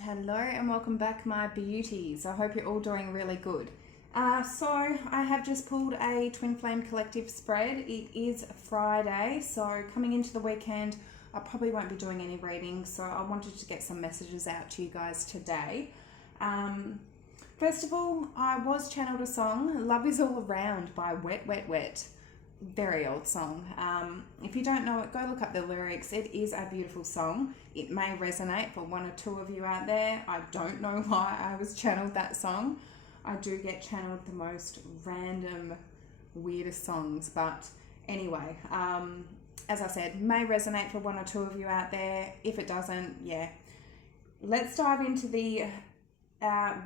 Hello and welcome back, my beauties. I hope you're all doing really good. So I have just pulled a Twin Flame Collective spread. It is Friday, so coming into the weekend, I probably won't be doing any readings, so I wanted to get some messages out to you guys today. Um, First of all, I was channeled a song, Love Is All Around by Wet Wet Wet. Very old song. If you don't know it, go look up the lyrics. It is a beautiful song. It may resonate for one or two of you out there. I don't know why I was channeled that song. I do get channeled the most random, weirdest songs, but anyway, as I said, may resonate for one or two of you out there. If it doesn't, yeah. Let's dive into the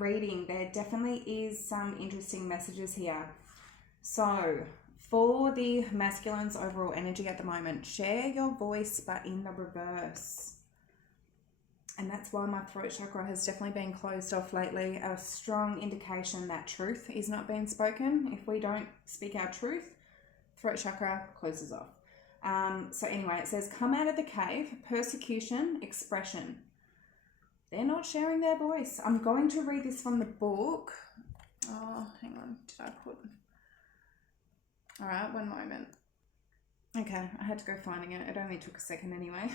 reading. There definitely is some interesting messages here. So, for the masculine's overall energy at the moment, share your voice but in the reverse. And that's why my throat chakra has definitely been closed off lately. A strong indication that truth is not being spoken. If we don't speak our truth, throat chakra closes off. So anyway, it says, come out of the cave, persecution, expression. They're not sharing their voice. I'm going to read this from the book. Oh, hang on. Did I put... All right, one moment. Okay, I had to go finding it. It only took a second anyway.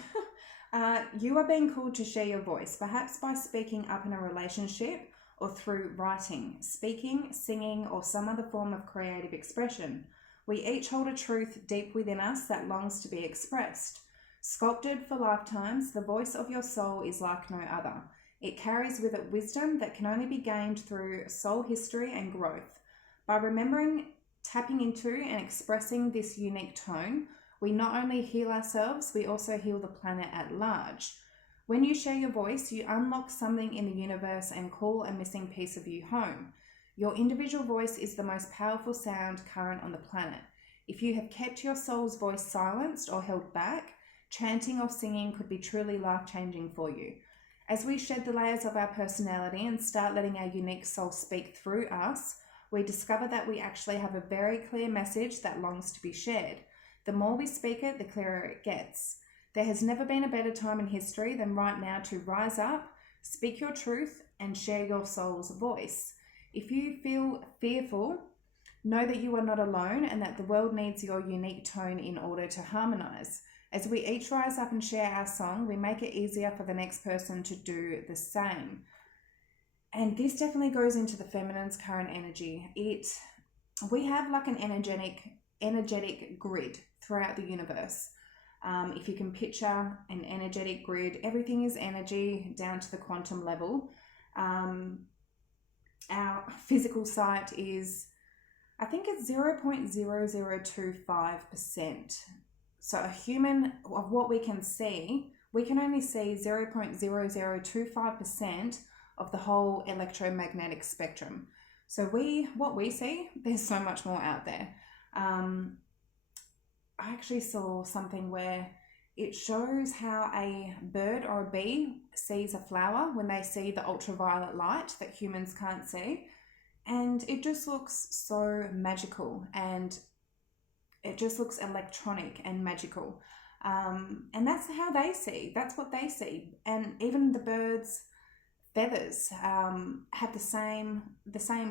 You are being called to share your voice, perhaps by speaking up in a relationship or through writing, speaking, singing, or some other form of creative expression. We each hold a truth deep within us that longs to be expressed. Sculpted for lifetimes, the voice of your soul is like no other. It carries with it wisdom that can only be gained through soul history and growth. By remembering, tapping into and expressing this unique tone, we not only heal ourselves, we also heal the planet at large. When you share your voice, you unlock something in the universe and call a missing piece of you home. Your individual voice is the most powerful sound current on the planet. If you have kept your soul's voice silenced or held back, chanting or singing could be truly life-changing for you. As we shed the layers of our personality and start letting our unique soul speak through us, we discover that we actually have a very clear message that longs to be shared. The more we speak it, the clearer it gets. There has never been a better time in history than right now to rise up, speak your truth, and share your soul's voice. If you feel fearful, know that you are not alone and that the world needs your unique tone in order to harmonize. As we each rise up and share our song, we make it easier for the next person to do the same. And this definitely goes into the feminine's current energy. We have like an energetic grid throughout the universe. If you can picture an energetic grid, everything is energy down to the quantum level. Our physical site is, I think it's 0.0025%. So a human, of what we can see, we can only see 0.0025% of the whole electromagnetic spectrum. So what we see, there's so much more out there. I actually saw something where it shows how a bird or a bee sees a flower when they see the ultraviolet light that humans can't see. And it just looks so magical, and it just looks electronic and magical. And that's how they see. That's what they see. And even the birds' feathers have the same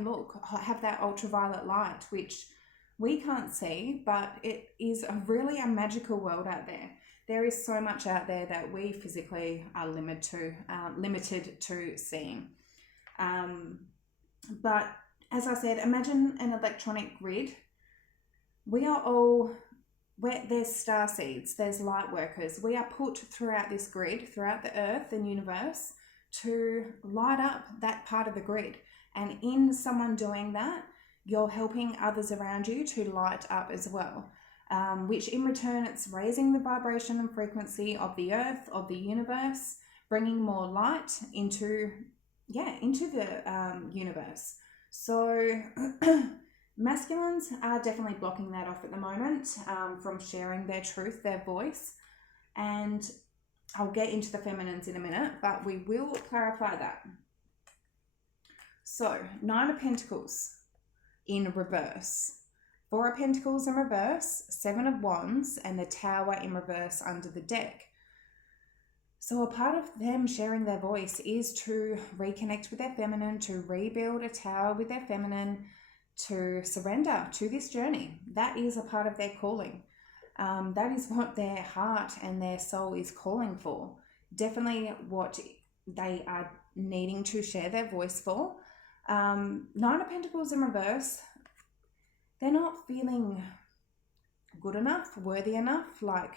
look, have that ultraviolet light, which we can't see, but it is really a magical world out there. There is so much out there that we physically are limited to seeing. But as I said, imagine an electronic grid. There's star seeds, there's light workers. We are put throughout this grid, throughout the earth and universe, to light up that part of the grid. And in someone doing that, you're helping others around you to light up as well, which in return, it's raising the vibration and frequency of the earth, of the universe, bringing more light into the universe. So masculines are definitely blocking that off at the moment from sharing their truth, their voice. And I'll get into the feminines in a minute, but we will clarify that. So, 9 of Pentacles in reverse. 4 of Pentacles in reverse, 7 of Wands, and the Tower in reverse under the deck. So a part of them sharing their voice is to reconnect with their feminine, to rebuild a tower with their feminine, to surrender to this journey. That is a part of their calling. That is what their heart and their soul is calling for. Definitely what they are needing to share their voice for. Nine of Pentacles in reverse, they're not feeling good enough, worthy enough, like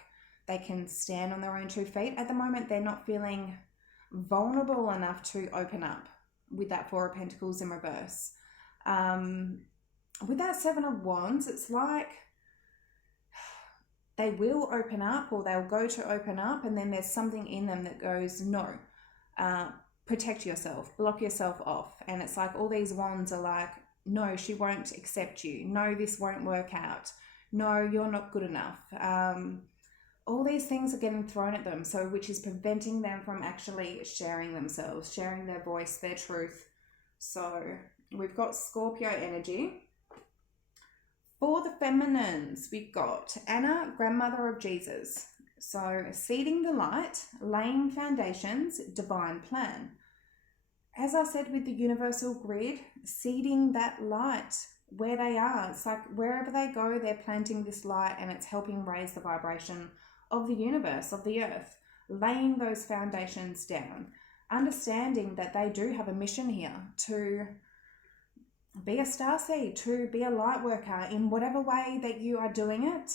they can stand on their own 2 feet. At the moment, they're not feeling vulnerable enough to open up with that Four of Pentacles in reverse. With that Seven of Wands, it's like they will open up, or they'll go to open up, and then there's something in them that goes, no, protect yourself, block yourself off. And it's like all these wands are like, no, she won't accept you. No, this won't work out. No, you're not good enough. All these things are getting thrown at them, so which is preventing them from actually sharing themselves, sharing their voice, their truth. So we've got Scorpio energy. For the feminines, we've got Anna, grandmother of Jesus. So seeding the light, laying foundations, divine plan. As I said with the universal grid, seeding that light where they are. It's like wherever they go, they're planting this light, and it's helping raise the vibration of the universe, of the earth, laying those foundations down, understanding that they do have a mission here to be a starseed, to be a light worker in whatever way that you are doing it,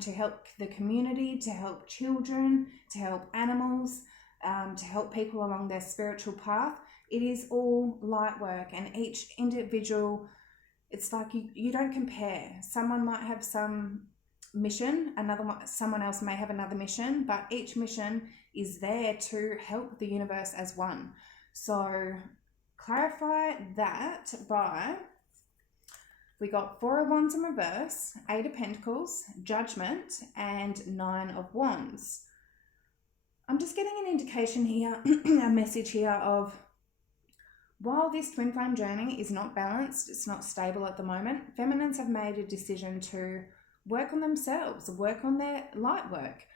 to help the community, to help children, to help animals, to help people along their spiritual path. It is all light work, and each individual, it's like you don't compare. Someone might have some mission, someone else may have another mission, but each mission is there to help the universe as one. So clarify that by, we got Four of Wands in reverse, Eight of Pentacles, Judgment, and Nine of Wands. I'm just getting an indication here, a message here of, while this twin flame journey is not balanced, it's not stable at the moment, feminines have made a decision to work on themselves, work on their light work.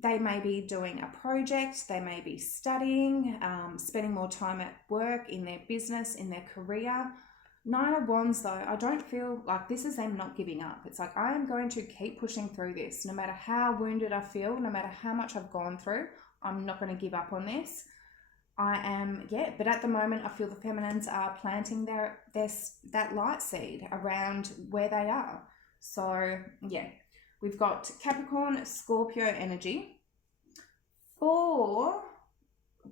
They may be doing a project, they may be studying, spending more time at work, in their business, in their career. Nine of Wands though, I don't feel like this is them not giving up. It's like, I am going to keep pushing through this. No matter how wounded I feel, no matter how much I've gone through, I'm not going to give up on this. But at the moment, I feel the feminines are planting that light seed around where they are. So yeah, we've got Capricorn, Scorpio energy. For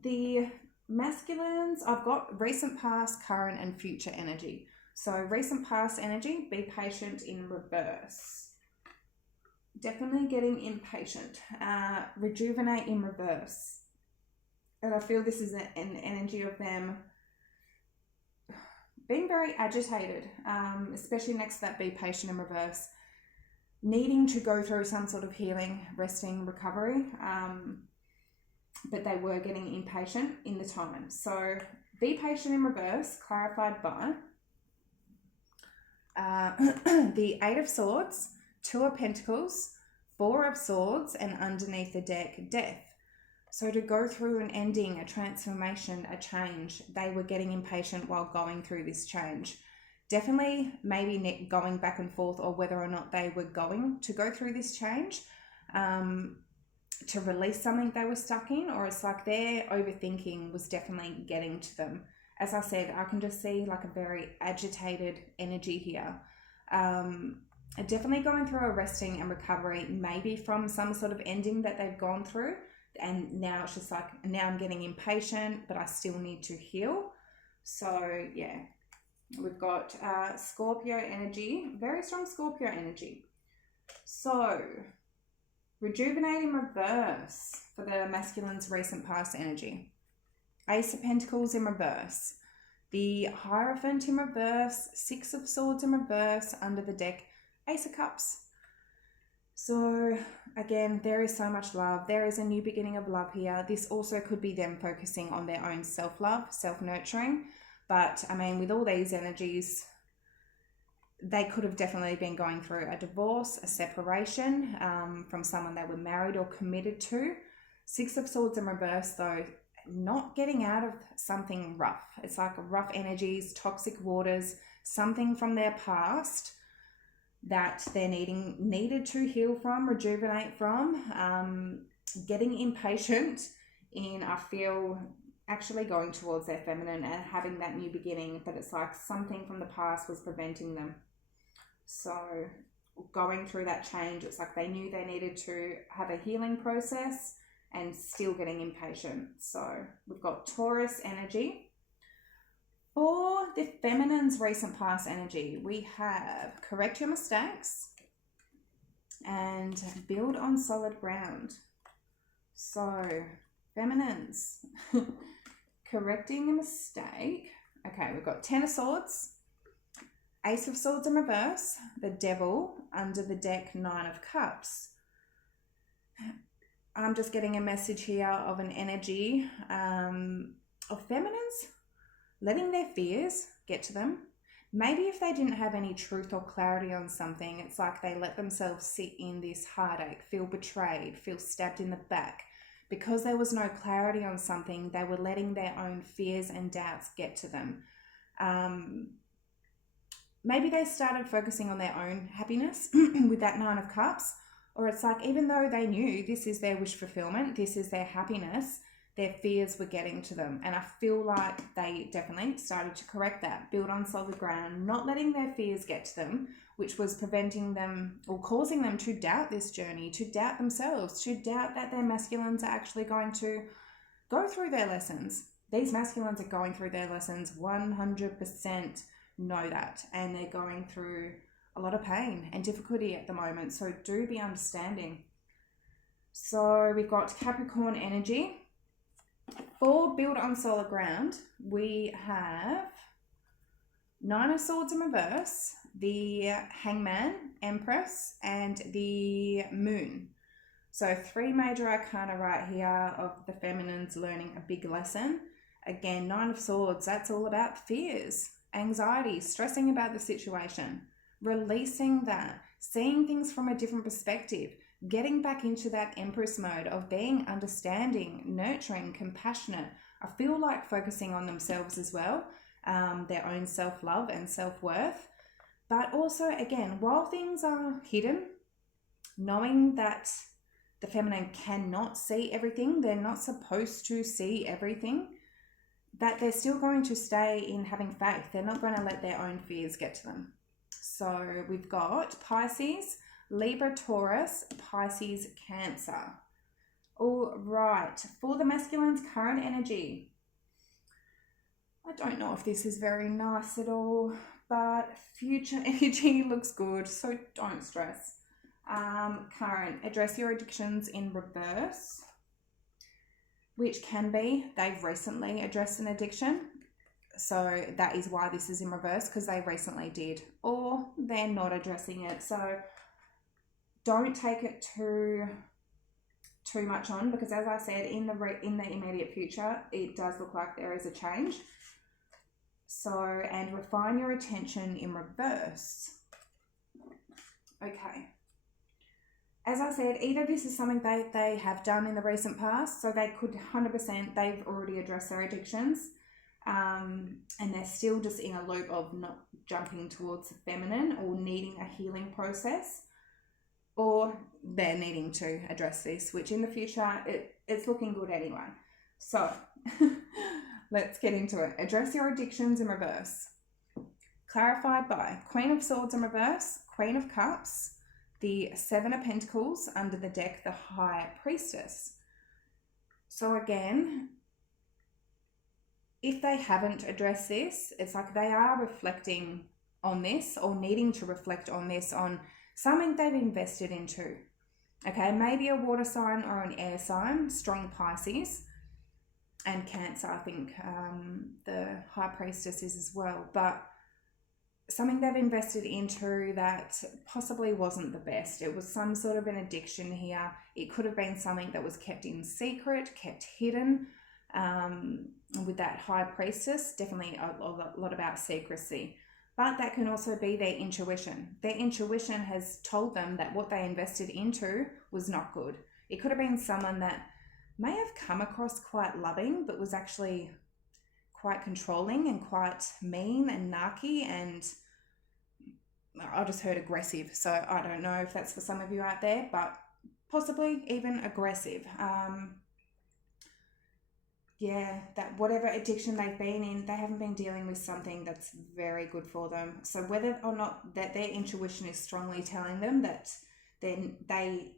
the masculines, I've got recent past, current, and future energy. So recent past energy, be patient in reverse. Definitely getting impatient. Rejuvenate in reverse. And I feel this is an energy of them being very agitated, especially next to that be patient in reverse, needing to go through some sort of healing, resting, recovery, but they were getting impatient in the time. So be patient in reverse, clarified by the Eight of Swords, Two of Pentacles, Four of Swords, and underneath the deck, Death. So to go through an ending, a transformation, a change, they were getting impatient while going through this change. Definitely maybe going back and forth, or whether or not they were going to go through this change to release something they were stuck in, or it's like their overthinking was definitely getting to them. As I said, I can just see like a very agitated energy here. Definitely going through a resting and recovery, maybe from some sort of ending that they've gone through. And now it's just like, now I'm getting impatient, but I still need to heal. So yeah, we've got Scorpio energy, very strong Scorpio energy. So rejuvenate in reverse for the masculine's recent past energy. Ace of Pentacles in reverse. The Hierophant in reverse, Six of Swords in reverse, under the deck, Ace of Cups. So again, there is so much love. There is a new beginning of love here. This also could be them focusing on their own self-love, self-nurturing. But I mean, with all these energies, they could have definitely been going through a divorce, a separation from someone they were married or committed to. Six of Swords in reverse, though, not getting out of something rough. It's like rough energies, toxic waters, something from their past that they're needed to heal from, rejuvenate from. Getting impatient in, I feel, actually going towards their feminine and having that new beginning, but it's like something from the past was preventing them. So going through that change, it's like they knew they needed to have a healing process and still getting impatient. So we've got Taurus energy. For the feminine's recent past energy, we have correct your mistakes and build on solid ground. So feminines, correcting a mistake. Okay, we've got Ten of Swords, Ace of Swords in reverse, the Devil, under the deck, Nine of Cups. I'm just getting a message here of an energy of feminines letting their fears get to them. Maybe if they didn't have any truth or clarity on something, it's like they let themselves sit in this heartache, feel betrayed, feel stabbed in the back. Because there was no clarity on something, they were letting their own fears and doubts get to them. Maybe they started focusing on their own happiness with that Nine of Cups. Or it's like, even though they knew this is their wish fulfillment, this is their happiness, their fears were getting to them. And I feel like they definitely started to correct that, build on solid ground, not letting their fears get to them, which was preventing them or causing them to doubt this journey, to doubt themselves, to doubt that their masculines are actually going to go through their lessons. These masculines are going through their lessons 100%, know that. And they're going through a lot of pain and difficulty at the moment. So do be understanding. So we've got Capricorn energy. For build on solid ground, we have Nine of Swords in reverse, the Hangman, Empress, and the Moon. So 3 major arcana right here of the feminines learning a big lesson. Again, Nine of Swords, that's all about fears, anxiety, stressing about the situation, releasing that, seeing things from a different perspective, getting back into that Empress mode of being understanding, nurturing, compassionate. I feel like focusing on themselves as well, their own self-love and self-worth. But also, again, while things are hidden, knowing that the feminine cannot see everything, they're not supposed to see everything, that they're still going to stay in having faith. They're not going to let their own fears get to them. So we've got Pisces, Libra, Taurus, Pisces, Cancer. All right, for the masculine's current energy, I don't know if this is very nice at all, but future energy looks good, so don't stress. Current, address your addictions in reverse, which can be they've recently addressed an addiction. So that is why this is in reverse, because they recently did, or they're not addressing it. So don't take it too much on, because as I said, in the immediate future, it does look like there is a change. So, and refine your attention in reverse. Okay. As I said, either this is something they have done in the recent past, so they could 100%, they've already addressed their addictions, and they're still just in a loop of not jumping towards the feminine or needing a healing process, or they're needing to address this, which in the future, it's looking good anyway. So let's get into it. Address your addictions in reverse. Clarified by Queen of Swords in reverse, Queen of Cups, the Seven of Pentacles, under the deck, the High Priestess. So again, if they haven't addressed this, it's like they are reflecting on this, or needing to reflect on this, on something they've invested into. Okay, maybe a water sign or an air sign, strong Pisces, and Cancer, I think the High Priestess is as well, but something they've invested into that possibly wasn't the best. It was some sort of an addiction here. It could have been something that was kept in secret, kept hidden. With that High Priestess, definitely a lot about secrecy. But that can also be their intuition. Their intuition has told them that what they invested into was not good. It could have been someone that may have come across quite loving, but was actually quite controlling and quite mean and narky, and I just heard aggressive. So I don't know if that's for some of you out there, but possibly even aggressive. Yeah, that whatever addiction they've been in, they haven't been dealing with something that's very good for them. So whether or not that their intuition is strongly telling them that then they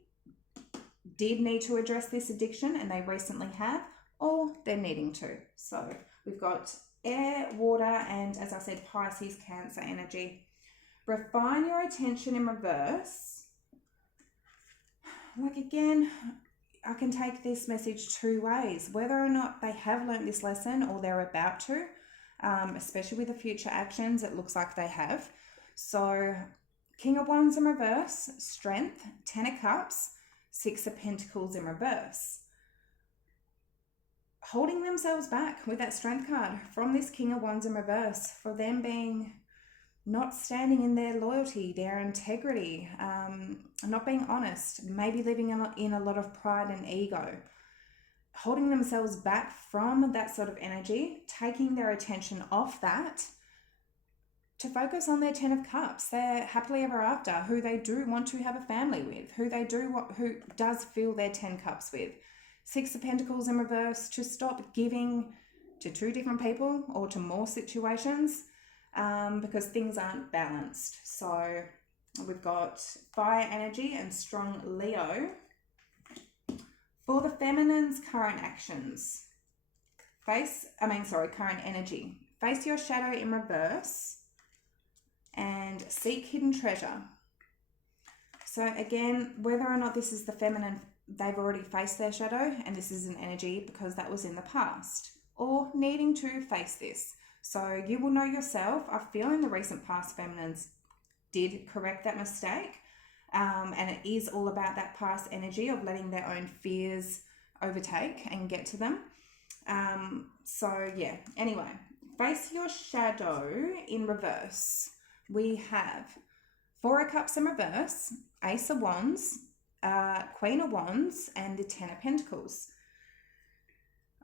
did need to address this addiction and they recently have, or they're needing to. So we've got air, water, and as I said, Pisces, Cancer energy. Refine your attention in reverse. Like again, I can take this message two ways. Whether or not they have learned this lesson or they're about to, especially with the future actions, it looks like they have. So King of Wands in reverse, Strength, Ten of Cups, Six of Pentacles in reverse. Holding themselves back with that Strength card from this King of Wands in reverse, for them being not standing in their loyalty, their integrity, not being honest, maybe living in a lot of pride and ego, holding themselves back from that sort of energy, taking their attention off that to focus on their Ten of Cups, their happily ever after, who they do want to have a family with, who does fill their 10 cups with. Six of Pentacles in reverse, to stop giving to two different people or to more situations, because things aren't balanced. So we've got fire energy and strong Leo. For the feminine's current actions, current energy. Face your shadow in reverse and seek hidden treasure. So again, whether or not this is the feminine, they've already faced their shadow and this is an energy because that was in the past, or needing to face this. So you will know yourself. I feel in the recent past, feminines did correct that mistake. And it is all about that past energy of letting their own fears overtake and get to them. So yeah, anyway, face your shadow in reverse. We have Four of Cups in reverse, Ace of Wands, Queen of Wands, and the Ten of Pentacles.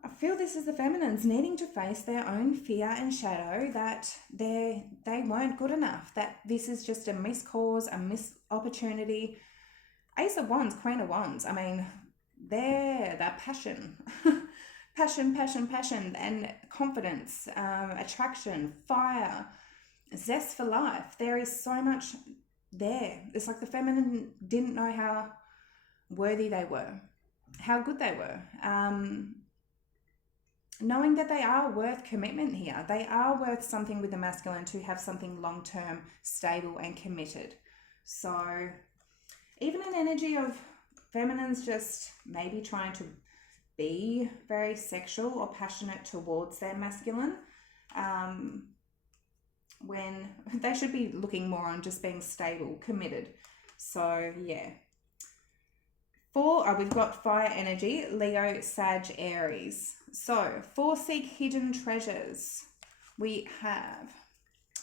I feel this is the feminines needing to face their own fear and shadow that they weren't good enough, that this is just a missed cause, a missed opportunity. Ace of Wands, Queen of Wands, I mean, that passion, passion, and confidence, attraction, fire, zest for life. There is so much there. It's like the feminine didn't know how worthy they were, how good they were. Knowing that they are worth commitment here. They are worth something with the masculine, to have something long-term, stable and committed. So even an energy of feminines just maybe trying to be very sexual or passionate towards their masculine, when they should be looking more on just being stable, committed. So yeah. We've got fire energy, Leo, Sag, Aries. So for seek hidden treasures, we have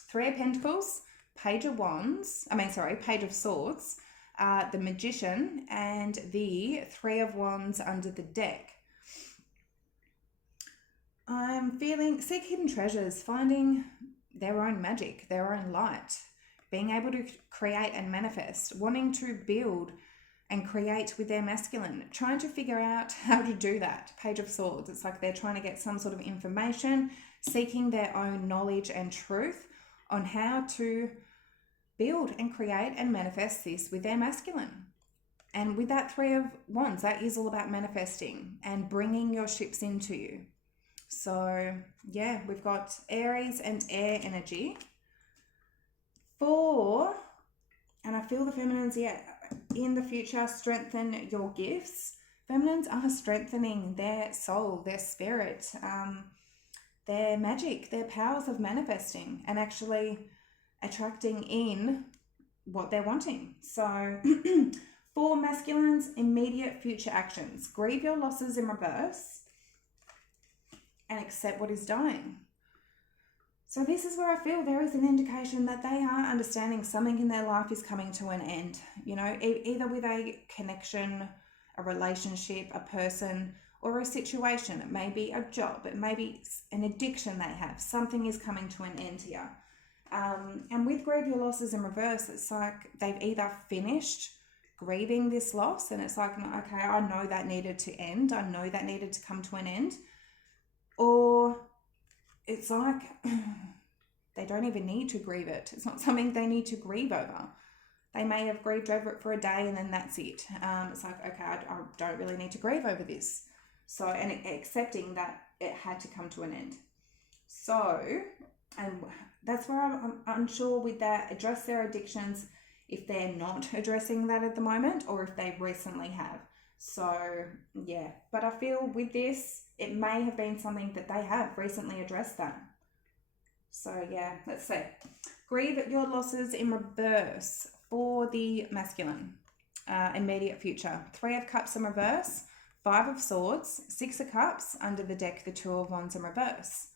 Three of Pentacles, Page of Swords, the Magician, and the Three of Wands under the deck. I'm feeling seek hidden treasures, finding their own magic, their own light, being able to create and manifest, wanting to build and create with their masculine, trying to figure out how to do that. Page of Swords, it's like they're trying to get some sort of information, seeking their own knowledge and truth on how to build and create and manifest this with their masculine. And with that Three of Wands, that is all about manifesting and bringing your ships into you. So yeah, we've got Aries and air energy. And I feel the feminines, in the future, strengthen your gifts. Feminines are strengthening their soul, their spirit, their magic, their powers of manifesting and actually attracting in what they're wanting. So for masculines, immediate future actions. Grieve your losses in reverse and accept what is dying. So this is where I feel there is an indication that they are understanding something in their life is coming to an end. You know, either with a connection, a relationship, a person, or a situation. It may be a job. It may be an addiction they have. Something is coming to an end here. And with grieve your losses in reverse, it's like they've either finished grieving this loss and it's like, okay, I know that needed to end. I know that needed to come to an end. Or it's like they don't even need to grieve it. It's not something they need to grieve over. They may have grieved over it for a day and then that's it. It's like, okay, I don't really need to grieve over this. So, and accepting that it had to come to an end. So, and that's where I'm unsure with that. Address their addictions if they're not addressing that at the moment or if they recently have. So, yeah. But I feel with this, it may have been something that they have recently addressed that. So, yeah, let's see. Grieve your losses in reverse for the masculine. Immediate future. 3 of Cups in reverse. 5 of Swords. 6 of Cups. Under the deck, the 2 of Wands in reverse.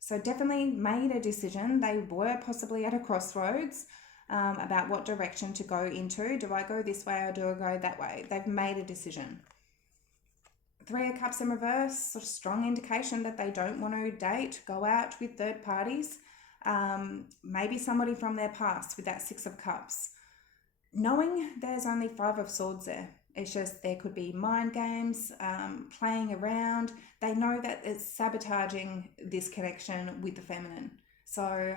So definitely made a decision. They were possibly at a crossroads about what direction to go into. Do I go this way or do I go that way? They've made a decision. 3 of Cups in reverse, sort of strong indication that they don't want to date, go out with third parties. Maybe somebody from their past with that 6 of Cups. Knowing there's only 5 of Swords there. It's just there could be mind games, playing around. They know that it's sabotaging this connection with the feminine. So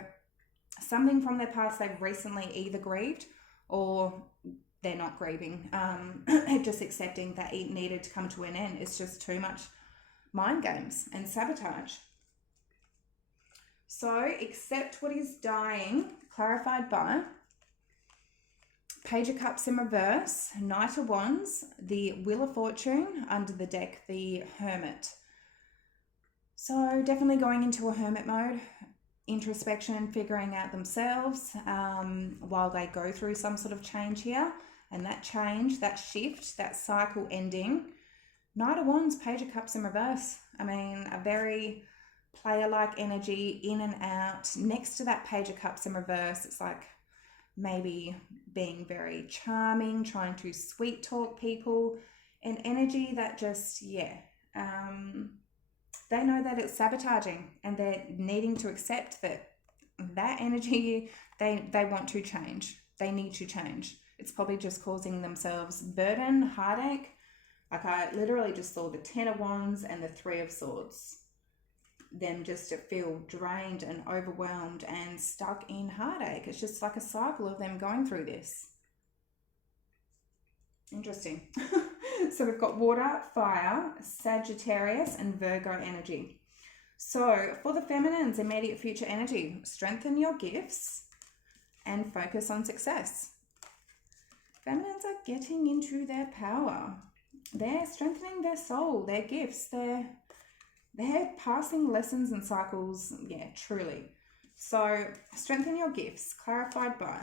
something from their past they've recently either grieved or they're not grieving. Just accepting that it needed to come to an end. It's just too much mind games and sabotage. So accept what is dying, clarified by Page of Cups in reverse, Knight of Wands, the Wheel of Fortune, under the deck, the Hermit. So definitely going into a hermit mode, introspection, figuring out themselves while they go through some sort of change here. And that change, that shift, that cycle ending. Knight of Wands, Page of Cups in reverse. I mean, a very player-like energy, in and out. Next to that Page of Cups in reverse, it's like maybe being very charming, trying to sweet talk people, an energy that just, they know that it's sabotaging and they're needing to accept that energy, they want to change. They need to change. It's probably just causing themselves burden, heartache. Like I literally just saw the 10 of Wands and the 3 of Swords. Them just to feel drained and overwhelmed and stuck in heartache. It's just like a cycle of them going through this. Interesting. So we've got water, fire, Sagittarius, and Virgo energy. So for the feminine's immediate future energy, strengthen your gifts and focus on success. Feminines are getting into their power. They're strengthening their soul, their gifts, they're passing lessons and cycles, truly. So strengthen your gifts, clarified by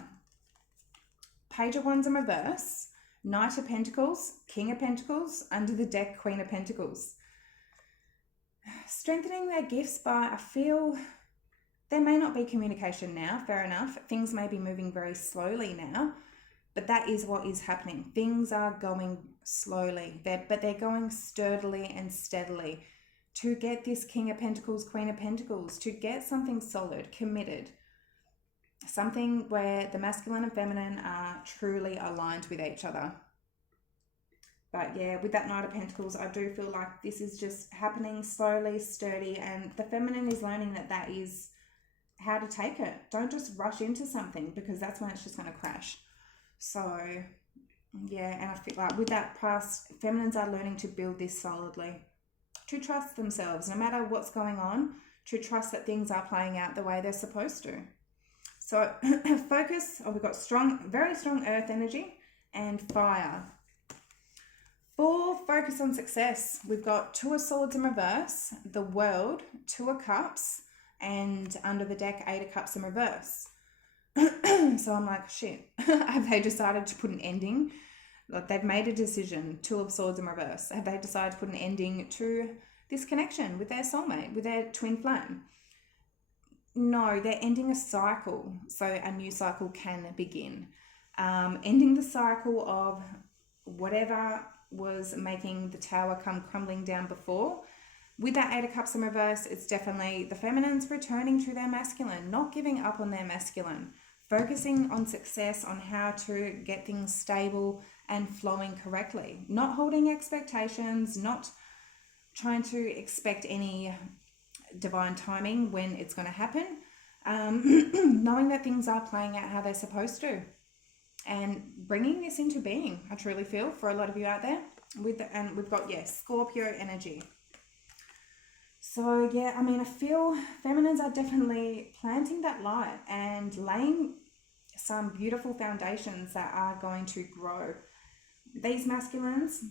Page of Wands in reverse, Knight of Pentacles, King of Pentacles, under the deck, Queen of Pentacles. Strengthening their gifts by, I feel there may not be communication now, fair enough. Things may be moving very slowly now, but that is what is happening. Things are going slowly, but they're going sturdily and steadily to get this King of Pentacles, Queen of Pentacles, to get something solid, committed, something where the masculine and feminine are truly aligned with each other. But yeah, with that Knight of Pentacles, I do feel like this is just happening slowly, sturdy, and the feminine is learning that is how to take it. Don't just rush into something because that's when it's just going to crash. So yeah, and I feel like with that past, feminines are learning to build this solidly, to trust themselves no matter what's going on, to trust that things are playing out the way they're supposed to. So focus, we've got very strong earth energy and fire. For focus on success, we've got 2 of Swords in reverse, the World, 2 of Cups, and under the deck, 8 of Cups in reverse. So I'm like, shit, have they decided to put an ending? Like they've made a decision, 2 of Swords in reverse. Have they decided to put an ending to this connection with their soulmate, with their twin flame? No, they're ending a cycle so a new cycle can begin. Ending the cycle of whatever was making the tower come crumbling down before. With that Eight of Cups in reverse, it's definitely the feminines returning to their masculine, not giving up on their masculine, focusing on success, on how to get things stable and flowing correctly, not holding expectations, not trying to expect any divine timing when it's going to happen, knowing that things are playing out how they're supposed to, and bringing this into being, I truly feel, for a lot of you out there. And we've got, yes, Scorpio energy. So yeah, I mean, I feel feminines are definitely planting that light and laying some beautiful foundations that are going to grow. These masculines,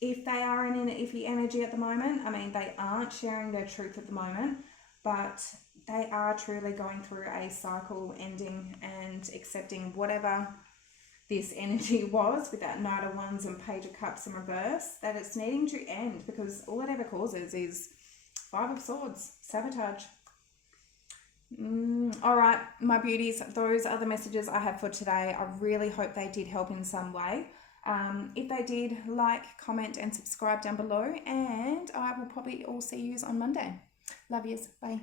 if they are in an iffy energy at the moment, I mean, they aren't sharing their truth at the moment, but they are truly going through a cycle ending and accepting whatever this energy was with that Knight of Wands and Page of Cups in reverse, that it's needing to end, because all it ever causes is Five of Swords, sabotage. All right, my beauties, those are the messages I have for today. I really hope they did help in some way. If they did, like, comment and subscribe down below, and I will probably all see yous on Monday. Love yous. Bye.